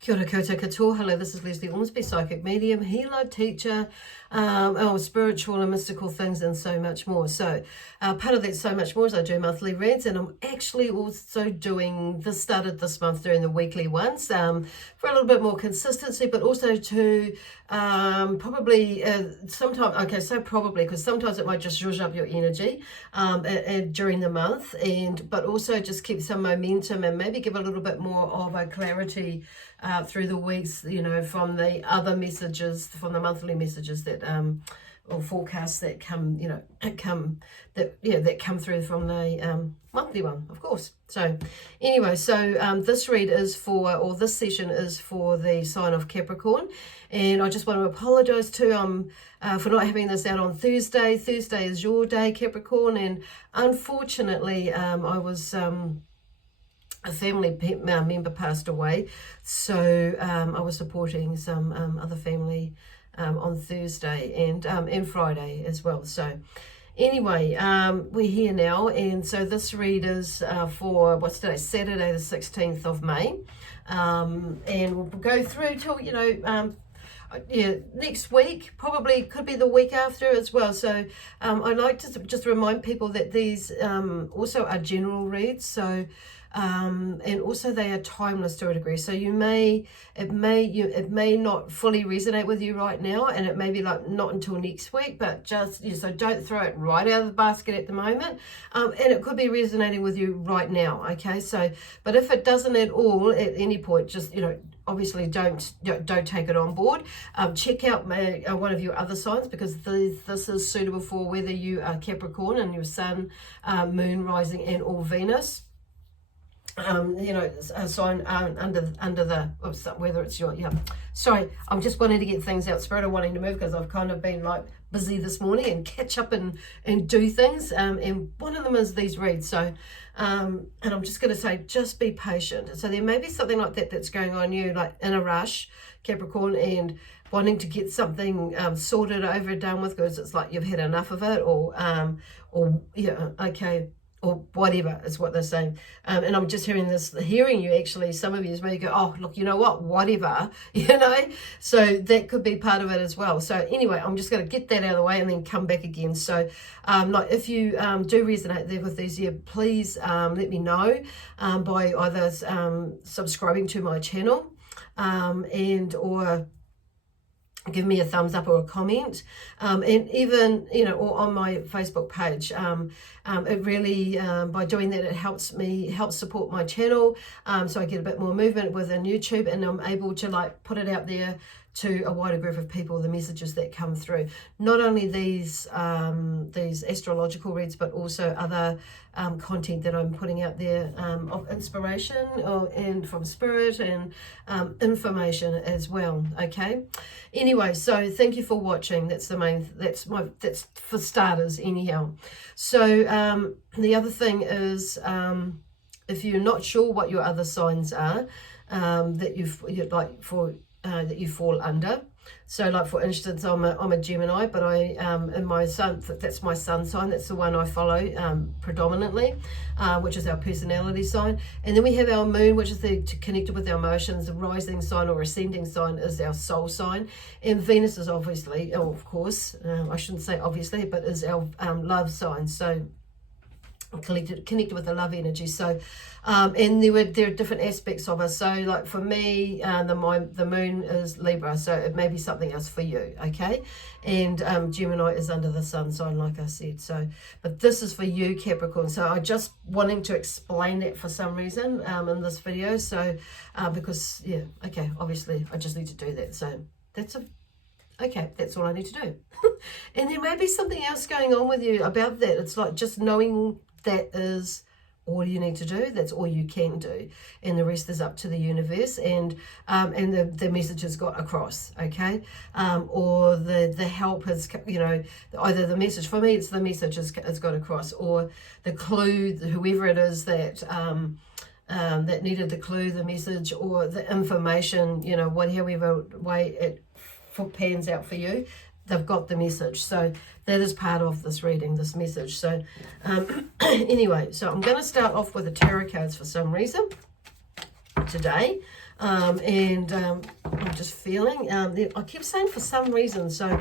Kia ora koutou katoa. Hello, this is Lesley, Ormsby, psychic medium, healer, teacher, spiritual and mystical things, and so much more. So part of that so much more is I do monthly reads, and I'm actually also doing this, started this month doing the weekly ones for a little bit more consistency, but also to probably sometimes, okay, so probably, because sometimes it might just zhuzh up your energy during the month, but also just keep some momentum and maybe give a little bit more of a clarity through the weeks, you know, from the other messages, from the monthly messages that or forecasts that come, you know, that come through from the monthly one, of course. So anyway, so this read is for, or this session is for the sign of Capricorn, and I just want to apologize to for not having this out on Thursday. Thursday is your day, Capricorn, and unfortunately I was a family member passed away, so I was supporting some other family on Thursday and Friday as well. So anyway, we're here now, and so this read is for, what's today, Saturday the 16th of May, and we'll go through till, you know, next week, probably could be the week after as well. So I'd like to just remind people that these also are general reads, so and also they are timeless to a degree. So it may not fully resonate with you right now, and it may be like not until next week, but just, so don't throw it right out of the basket at the moment, and it could be resonating with you right now, okay? So, but if it doesn't at all at any point, just, you know, obviously don't take it on board. Check out one of your other signs, because this is suitable for whether you are Capricorn and your sun, moon, rising, and or Venus. You know, a sign under the, whether it's your, sorry, I'm just wanting to get things out, spirit of wanting to move, because I've kind of been like busy this morning and catch up and do things, and one of them is these reads. So and I'm just going to say, just be patient. So there may be something like that that's going on you, like in a rush, Capricorn, and wanting to get something sorted over, done with, because it's like you've had enough of it, or yeah, okay, or whatever is what they're saying. And I'm just hearing you actually, some of you is where you go, oh, look, you know what, whatever, you know, so that could be part of it as well. So anyway, I'm just going to get that out of the way and then come back again. So like if you do resonate there with these here, please let me know by either subscribing to my channel and or give me a thumbs up or a comment, and even, you know, or on my Facebook page. It really, by doing that, it helps support my channel, so I get a bit more movement within YouTube, and I'm able to like put it out there to a wider group of people, the messages that come through. Not only these astrological reads, but also other content that I'm putting out there of inspiration and from spirit, and information as well. Okay. Anyway, so thank you for watching. That's for starters anyhow. So the other thing is, if you're not sure what your other signs are that that you fall under. So like for instance, I'm a Gemini, but I in my sun, that's my sun sign, that's the one I follow predominantly, which is our personality sign. And then we have our moon, which is connected with our emotions. The rising sign or ascending sign is our soul sign, and Venus is obviously, of course, I shouldn't say obviously, but is our love sign. So connected with the love energy. So and there are different aspects of us. So like for me, the moon is Libra, so it may be something else for you, okay? And Gemini is under the sun sign, like I said. So, but this is for you, Capricorn. So I just wanting to explain that for some reason in this video. So because yeah, okay, obviously I just need to do that. So that's all I need to do. And there may be something else going on with you about that. It's like just knowing that is all you need to do. That's all you can do, and the rest is up to the universe, and the message has got across, okay? Or the help has, you know, either the message, for me it's the message has got across, or the clue, whoever it is that that needed the clue, the message, or the information, you know, whatever way it pans out for you, they've got the message. So that is part of this reading, this message. So anyway, so I'm going to start off with the tarot cards for some reason. today. I'm just feeling, I keep saying for some reason, so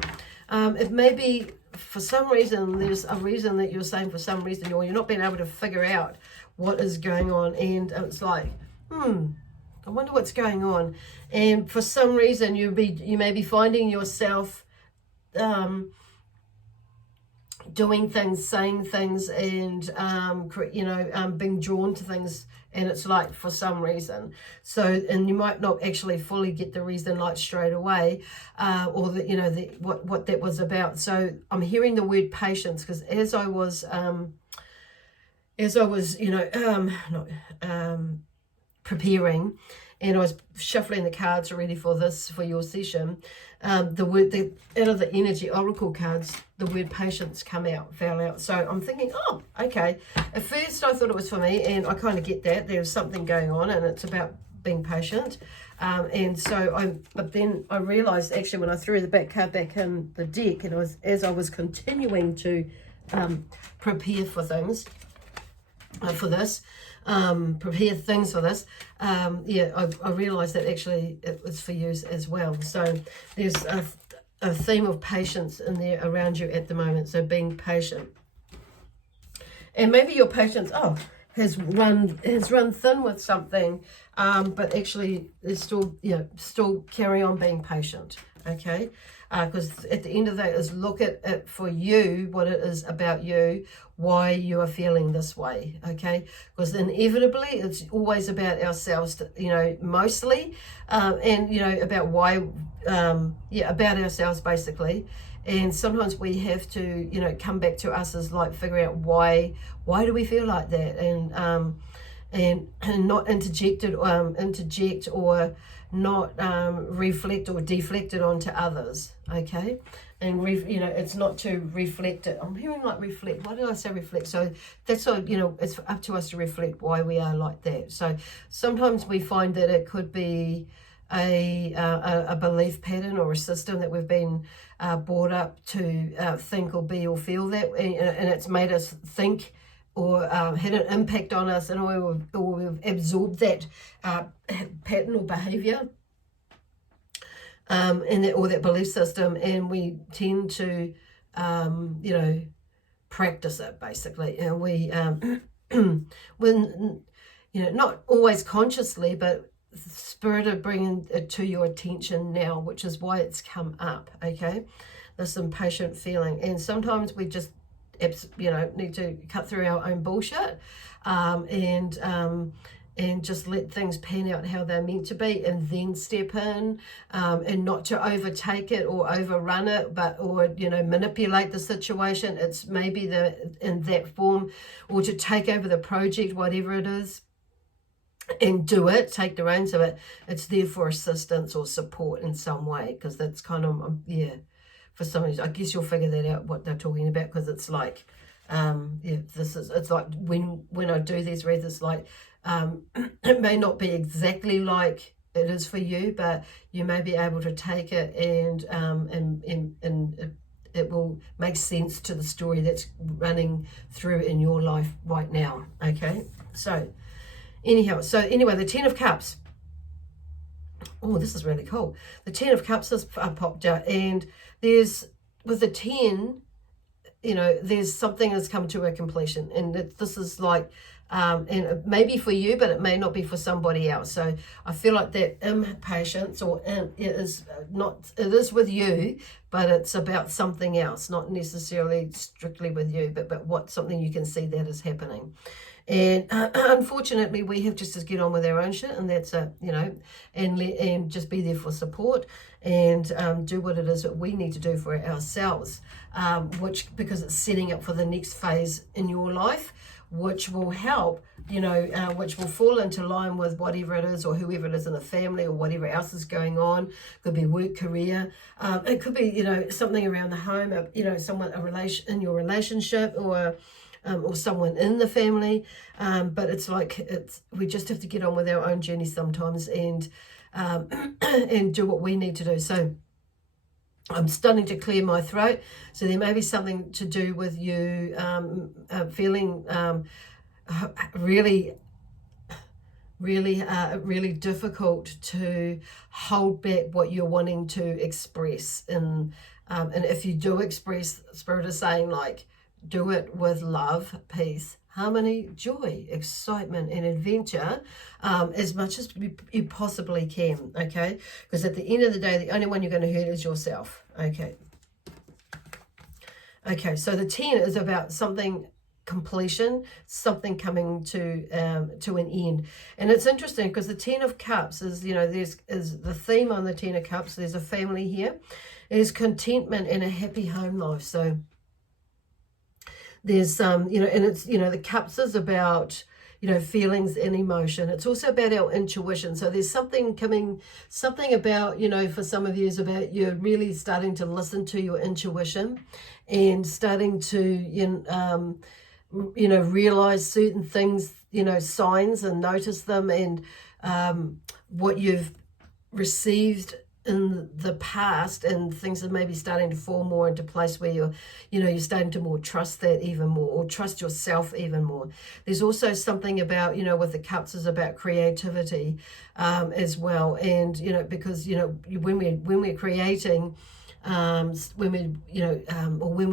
it may be for some reason, there's a reason that you're saying for some reason, or you're not being able to figure out what is going on, and it's like, I wonder what's going on. And for some reason, you may be finding yourself doing things, saying things, and being drawn to things, and it's like for some reason. So, and you might not actually fully get the reason like straight away, or that what that was about. So I'm hearing the word patience, because as I was preparing, and I was shuffling the cards ready for your session, out of the energy oracle cards, the word patience fell out. So I'm thinking, oh, okay. At first I thought it was for me, and I kind of get that. There's something going on, and it's about being patient. But then I realized, actually, when I threw the back card back in the deck, and as I was continuing to prepare for things, prepare things for this, I realized that actually it was for you as well. So there's a theme of patience in there around you at the moment, so being patient. And maybe your patience has run thin with something, but actually there's still carry on being patient, okay? Because at the end of that is look at it for you, what it is about you, why you are feeling this way, okay? Because inevitably it's always about ourselves, mostly, and about why, about ourselves basically. And sometimes we have to, come back to us as like figure out why do we feel like that, and not interject or not reflect or deflect it onto others, okay? And it's not to reflect it. I'm hearing like reflect. Why did I say reflect? So that's what, it's up to us to reflect why we are like that. So sometimes we find that it could be a belief pattern or a system that we've been brought up to think or be or feel that, and it's made us think or had an impact on us, and or we've absorbed that pattern or behavior, or that belief system, and we tend to, practice it basically, and we, when not always consciously, but Spirit are bringing it to your attention now, which is why it's come up, okay? This impatient feeling, and sometimes we just need to cut through our own bullshit, and just let things pan out how they're meant to be, and then step in, and not to overtake it or overrun it, or manipulate the situation. It's maybe in that form, or to take over the project, whatever it is, and do it, take the reins of it. It's there for assistance or support in some way, because that's kind of, for some reason, I guess you'll figure that out, what they're talking about, because it's like, it's like when I do these reads, it's like, it may not be exactly like it is for you, but you may be able to take it and it will make sense to the story that's running through in your life right now, okay? So anyway, the 10 of Cups. Oh, this is really cool. The 10 of Cups has popped out, and there's, with the 10, there's something has come to a completion, and this is like, and it may be for you, but it may not be for somebody else. So I feel like that impatience, it is with you, but it's about something else, not necessarily strictly with you, but something you can see that is happening. And unfortunately, we have just to get on with our own shit, and that's it, and just be there for support, and do what it is that we need to do for ourselves, because it's setting up for the next phase in your life, which will help, which will fall into line with whatever it is, or whoever it is in the family, or whatever else is going on. Could be work, career, it could be, something around the home, someone, in your relationship, or someone in the family, but it's like, we just have to get on with our own journey sometimes, and and do what we need to do. So I'm starting to clear my throat, so there may be something to do with you feeling really really difficult to hold back what you're wanting to express. And if you do express, Spirit is saying, like, do it with love, peace, harmony, joy, excitement, and adventure, as much as you possibly can, okay? Because at the end of the day, the only one you're going to hurt is yourself, okay? Okay, so the 10 is about something, completion, something coming to an end. And it's interesting because the 10 of Cups is, you know, is the theme on the 10 of Cups. There's a family here. There's contentment and a happy home life. So there's you know, and it's, you know, the Cups is about, you know, feelings and emotion. It's also about our intuition. So there's something about, you know, for some of you is about you're really starting to listen to your intuition and starting to, you know, realize certain things, you know, signs, and notice them, and what you've received in the past, and things are maybe starting to fall more into place where you're, you know, you're starting to more trust that even more, or trust yourself even more. There's also something about, you know, with the Cups is about creativity as well. And, you know, because, you know, when we're creating, when we, you know, or when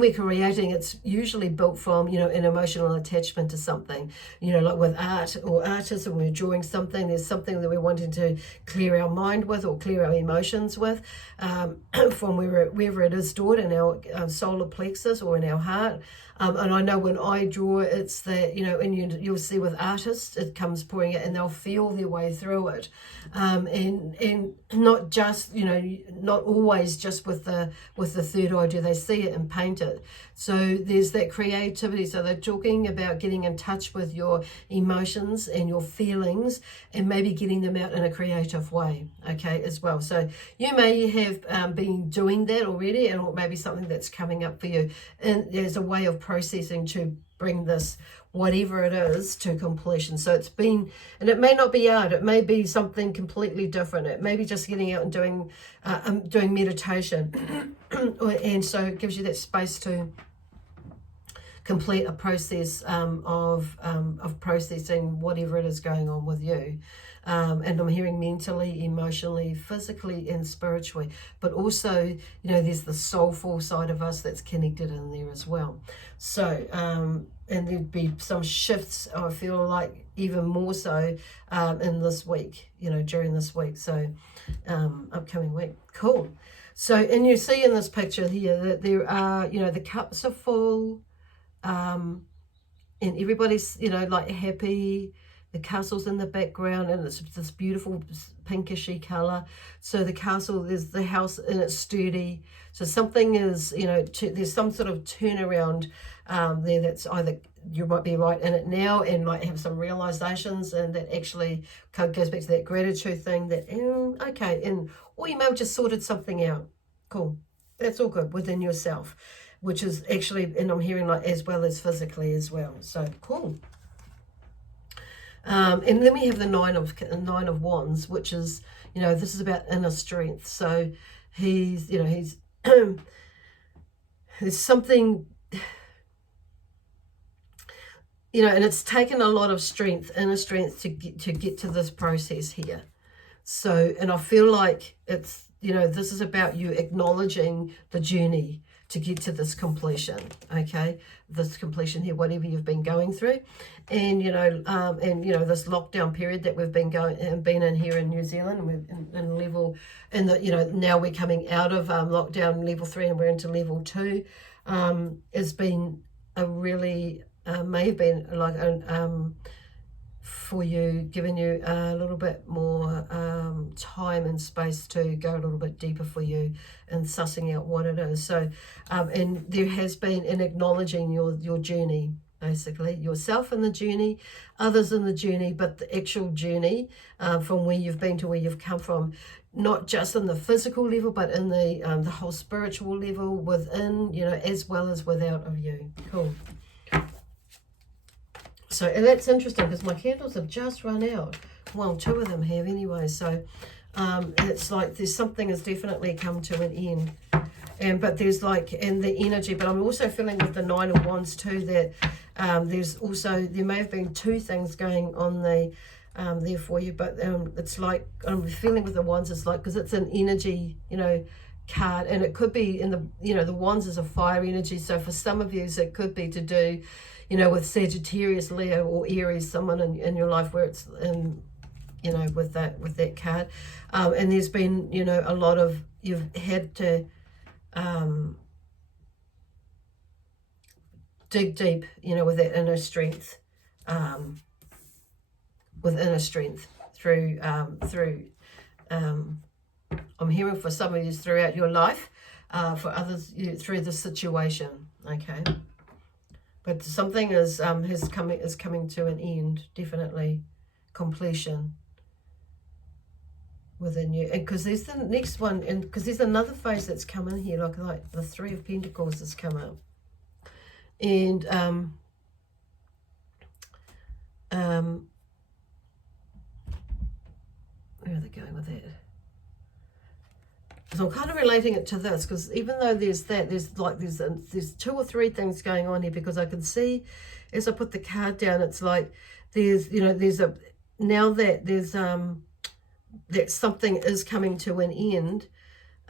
we're creating, it's usually built from, you know, an emotional attachment to something, you know, like with art or artists, when we're drawing something, there's something that we're wanting to clear our mind with, or clear our emotions with, from wherever it is stored in our solar plexus or in our heart. And I know when I draw, it's that, you know, and you'll see with artists, it comes pouring out, and they'll feel their way through it, and not just, you know, not always just with the third eye do they see it and paint it. So there's that creativity. So they're talking about getting in touch with your emotions and your feelings, and maybe getting them out in a creative way, okay, as well. So you may have been doing that already, and or maybe something that's coming up for you, and there's a way of processing to bring this, whatever it is, to completion. So it's been, and it may not be art, it may be something completely different. It may be just getting out and doing meditation, and so it gives you that space to complete a process of processing whatever it is going on with you. And I'm hearing mentally, emotionally, physically, and spiritually. But also, you know, there's the soulful side of us that's connected in there as well. So, and there'd be some shifts, I feel like, even more so in this week, you know, during this week. So, upcoming week. Cool. So, and you see in this picture here that there are, you know, the cups are full, and everybody's, you know, like happy. The castle's in the background, and it's this beautiful pinkishy color. So the castle, there's the house, and it's sturdy. So something is, you know, there's some sort of turnaround there that's either you might be right in it now and might have some realizations, and that actually goes back to that gratitude thing that, okay, and or you may have just sorted something out. Cool. That's all good within yourself, which is actually, and I'm hearing like as well as physically as well. So cool. And then we have the nine of wands, which is, you know, this is about inner strength. So he's, you know, he's there's something, you know, and it's taken a lot of strength, inner strength, to get to this process here. So, and I feel like it's, you know, this is about you acknowledging the journey to get to this completion, okay? This completion here, whatever you've been going through. And, you know, this lockdown period that we've been in here in New Zealand, and we're in level, and the, you know, now we're coming out of lockdown level 3 and we're into level 2, has been a really, may have been like for you, giving you a little bit more time and space to go a little bit deeper for you and sussing out what it is. So, and there has been an acknowledging your journey, basically, yourself in the journey, others in the journey, but the actual journey from where you've been to where you've come from, not just in the physical level, but in the whole spiritual level within, you know, as well as without of you. Cool. So, and that's interesting because my candles have just run out. Well, 2 of them have anyway. So it's like there's something has definitely come to an end. But there's like, and the energy, but I'm also feeling with the 9 of wands too, that There's also, there may have been two things going on there for you, but it's like, I'm feeling with the wands, it's like, because it's an energy, you know, card, and it could be in the, you know, the wands is a fire energy, so for some of you it could be to do, you know, with Sagittarius, Leo, or Aries, someone in your life where it's in, you know, with that card, and there's been, you know, a lot of, you've had to dig deep, you know, with that inner strength, through I'm hearing for some of you throughout your life, for others through the situation, okay? But something is coming to an end, definitely, completion within you. And because there's the next one, and because there's another phase that's come in here, like the Three of Pentacles has come up, and where are they going with that? So I'm kind of relating it to this, because even though there's that, there's two or three things going on here, because I can see as I put the card down, it's like there's, you know, there's a, now that there's that something is coming to an end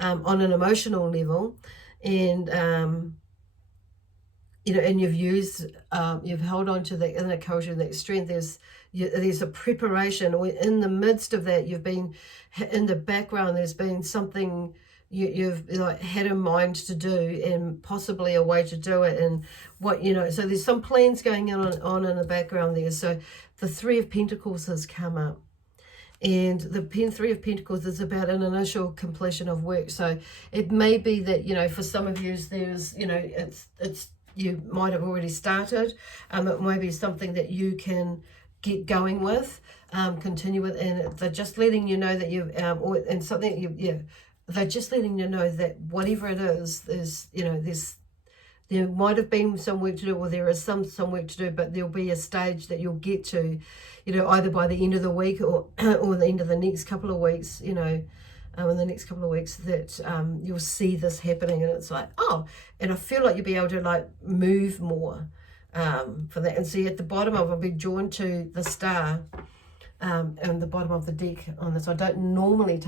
on an emotional level, and you know, and you've used, you've held on to that inner culture, that strength. There's a preparation, or in the midst of that, you've been in the background, there's been something you've like had in mind to do, and possibly a way to do it, and what, you know, so there's some plans going on in the background there. So the Three of Pentacles has come up, and the Three of Pentacles is about an initial completion of work. So it may be that, you know, for some of you, there's, you know, it's you might have already started. It may be something that you can get going with, continue with, and they're just letting you know that you've, and something they're just letting you know that whatever it is, there's, you know, there might have been some work to do, or there is some work to do, but there'll be a stage that you'll get to, you know, either by the end of the week, or the end of the next couple of weeks, you know, in the next couple of weeks, that you'll see this happening, and it's like, oh, and I feel like you'll be able to like move more for that. And see at the bottom of, I'll be drawn to the star and the bottom of the deck on this. I don't normally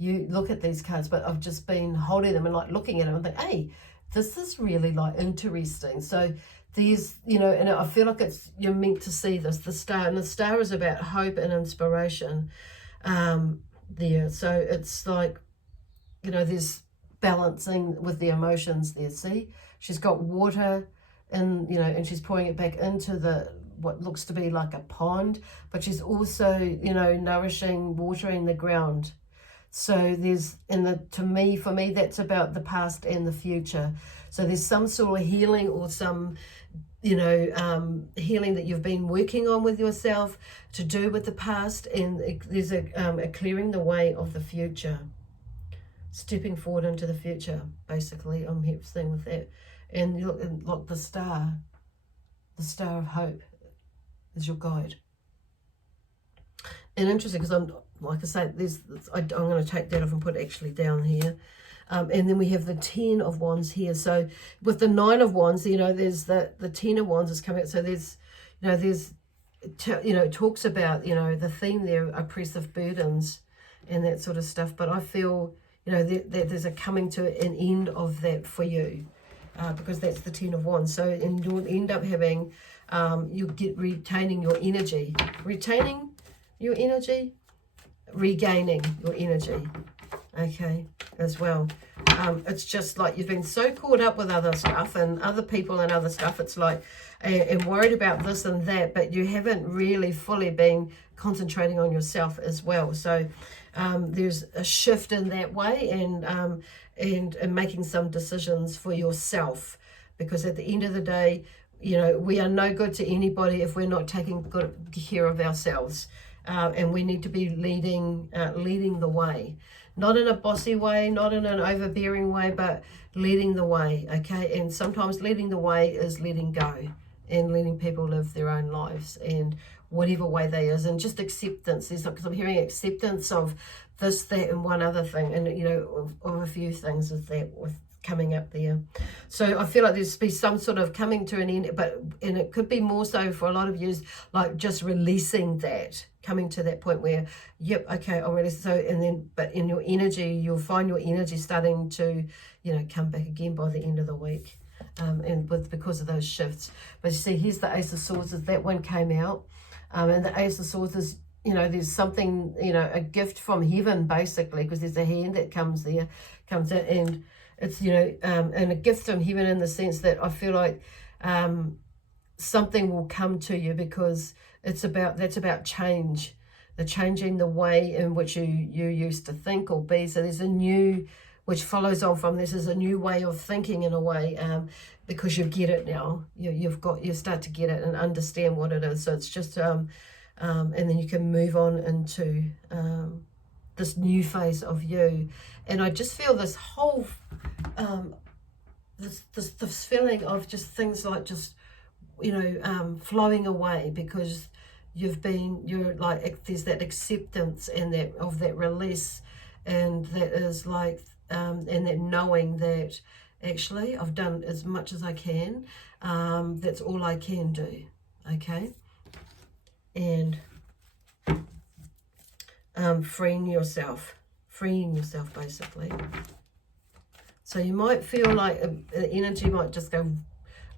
look at these cards, but I've just been holding them and like looking at them and think, hey, this is really like interesting. So these, you know, and I feel like you're meant to see this, the star, and the star is about hope and inspiration there. So it's like, you know, there's balancing with the emotions there. See, she's got water, and, you know, and she's pouring it back into what looks to be like a pond, but she's also, you know, watering the ground. So there's, for me, that's about the past and the future. So there's some sort of healing, or some, you know, healing that you've been working on with yourself to do with the past, and there's a clearing the way of the future, stepping forward into the future, basically. I'm seeing with that. And you look, the star of hope is your guide. And interesting, because I'm, like I say, I'm going to take that off and put it actually down here. And then we have the 10 of Wands here. So with the 9 of Wands, you know, there's the 10 of Wands is coming out. So there's, you know, it talks about, you know, the theme there, oppressive burdens and that sort of stuff. But I feel, you know, that there's a coming to an end of that for you, because that's the 10 of Wands. So, and you'll end up having, you'll get retaining your energy, regaining your energy, okay, as well. It's just like you've been so caught up with other stuff and other people and other stuff, it's like, and worried about this and that, but you haven't really fully been concentrating on yourself as well. So there's a shift in that way, and making some decisions for yourself, because at the end of the day, you know, we are no good to anybody if we're not taking good care of ourselves. And we need to be leading the way, not in a bossy way, not in an overbearing way, but leading the way, okay? And sometimes leading the way is letting go and letting people live their own lives, and whatever way they is, and just acceptance. Because I'm hearing acceptance of this, that, and one other thing, and, you know, of a few things with that, with coming up there. So I feel like there's be some sort of coming to an end, and it could be more so for a lot of you, like just releasing that, coming to that point where, yep, okay, I'll release. So, and then, but in your energy, you'll find your energy starting to, you know, come back again by the end of the week, and because of those shifts. But you see, here's the Ace of Swords. That one came out, and the Ace of Swords is, you know, there's something, you know, a gift from heaven, basically, because there's a hand that comes in, and it's, you know, and a gift from heaven in the sense that I feel like something will come to you, because that's about change, changing the way in which you used to think or be. So there's a new, which follows on from this, is a new way of thinking in a way, because you get it now. You start to get it and understand what it is. So it's just and then you can move on into this new phase of you. And I just feel this whole this feeling of just things like just, you know, flowing away, because you're like, there's that acceptance and that of that release, and that is like and that knowing that actually I've done as much as I can. That's all I can do. Okay. And freeing yourself basically. So you might feel like the energy might just go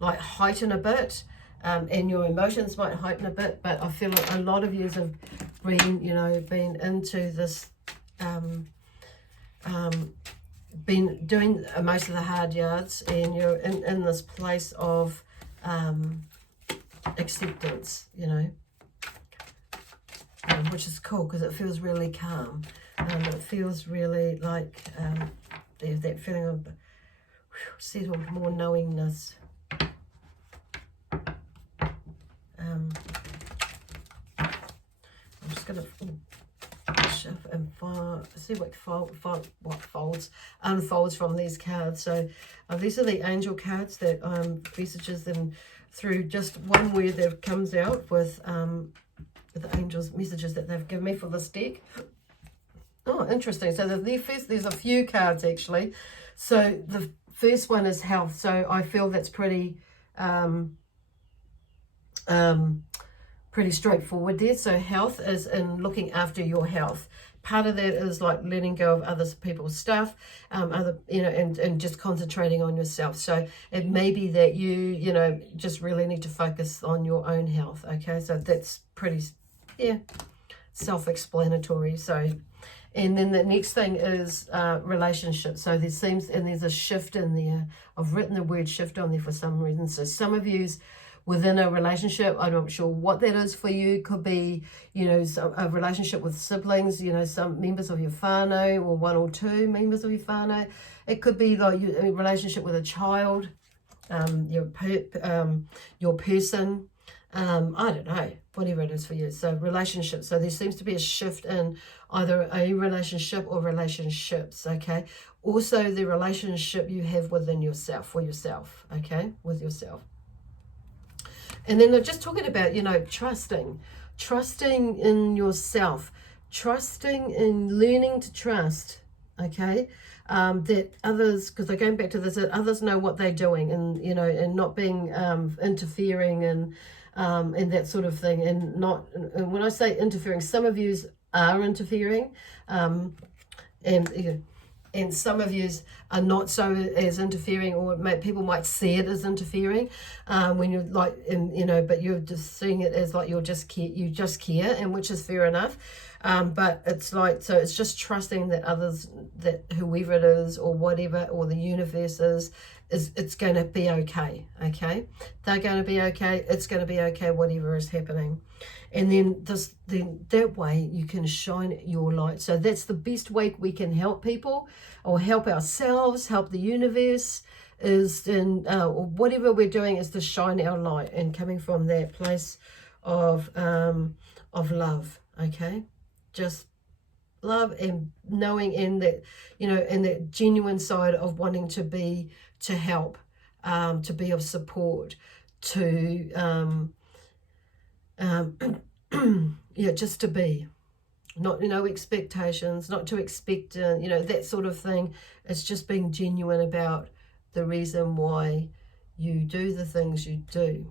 like heighten a bit, and your emotions might heighten a bit, but I feel like a lot of you have been, you know, been into this, been doing most of the hard yards, and you're in this place of acceptance, you know, which is cool because it feels really calm. It feels really like that feeling of settled, more knowingness. I'm just going to shift and see what unfolds from these cards. So these are the angel cards that messages them through just one word that comes out with the angels' messages that they've given me for this deck. Oh, interesting. So there's a few cards actually. So the first one is health. So I feel that's pretty pretty straightforward there. So health is in looking after your health. Part of that is like letting go of other people's stuff, and just concentrating on yourself. So it may be that you know, just really need to focus on your own health. Okay, so that's pretty, self-explanatory. So, and then the next thing is relationships. So there's a shift in there. I've written the word shift on there for some reason. So some of you's within a relationship, I'm not sure what that is for you. Could be, you know, a relationship with siblings, you know, some members of your whānau, or one or two members of your whānau. It could be like a relationship with a child, your person, I don't know, whatever it is for you. So relationships. So there seems to be a shift in either a relationship or relationships, okay? Also the relationship you have within yourself, for yourself, okay? With yourself. And then they're just talking about, you know, trusting in yourself, trusting in learning to trust, okay? That others, because they're going back to this, that others know what they're doing, and, you know, and not being interfering and that sort of thing. And not, and when I say interfering, some of yous are interfering, and some of yous are not so as interfering, or people might see it as interfering when you're like, you know, but you're just seeing it as like you just care, and which is fair enough. But it's like, so it's just trusting that others, that whoever it is or whatever, or the universe is it's going to be okay, okay? They're going to be okay. It's going to be okay, whatever is happening. And then that way you can shine your light. So that's the best way we can help people, or help ourselves, help the universe, is in or whatever we're doing, is to shine our light, and coming from that place of love, okay? Just love and knowing, and that, you know, and that genuine side of wanting to help, to be of support, to just to be, Not, no expectations, not to expect, that sort of thing. It's just being genuine about the reason why you do the things you do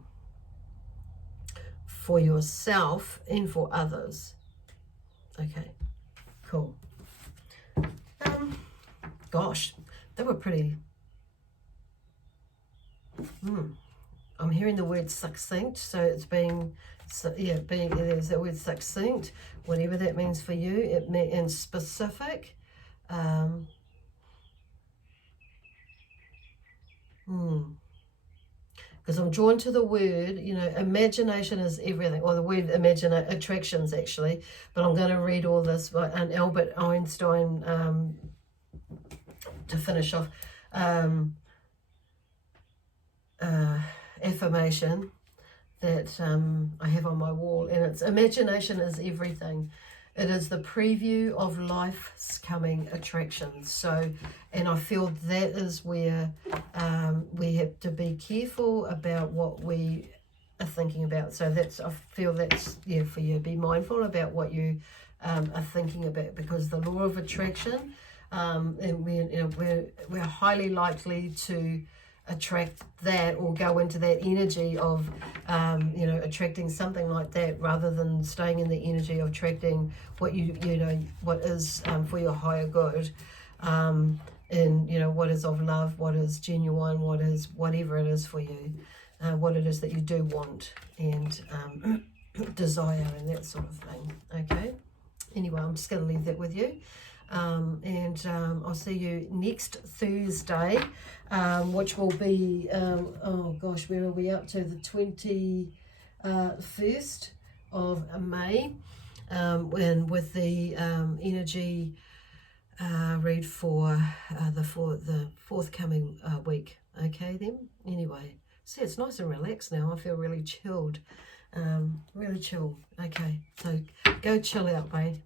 for yourself and for others. Okay, cool. Gosh, they were pretty... I'm hearing the word succinct, so it's being, there's the word succinct, whatever that means for you, and specific. Because I'm drawn to the word, imagination is everything, or the word attractions actually, but I'm going to read all this by Albert Einstein to finish off. Affirmation that I have on my wall, and it's imagination is everything. It is the preview of life's coming attractions. So, and I feel that is where we have to be careful about what we are thinking about. So I feel that's, for you. Be mindful about what you are thinking about, because the law of attraction, and we're highly likely to attract that, or go into that energy of attracting something like that, rather than staying in the energy of attracting what what is for your higher good, and what is of love, what is genuine, what is whatever it is for you, what it is that you do want and desire, and that sort of thing. Okay, anyway, I'm just going to leave that with you. I'll see you next Thursday, which will be, where are we up to? The 21st of May, and with the energy read for the forthcoming week. Okay then, anyway, see, it's nice and relaxed now. I feel really chilled. Really chill. Okay, so go chill out, babe.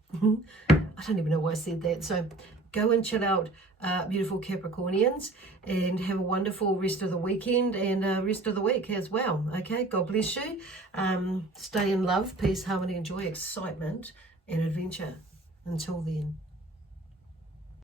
I don't even know why I said that. So go and chill out, beautiful Capricornians, and have a wonderful rest of the weekend and rest of the week as well. Okay, God bless you. Stay in love, peace, harmony, and joy, excitement, and adventure. Until then.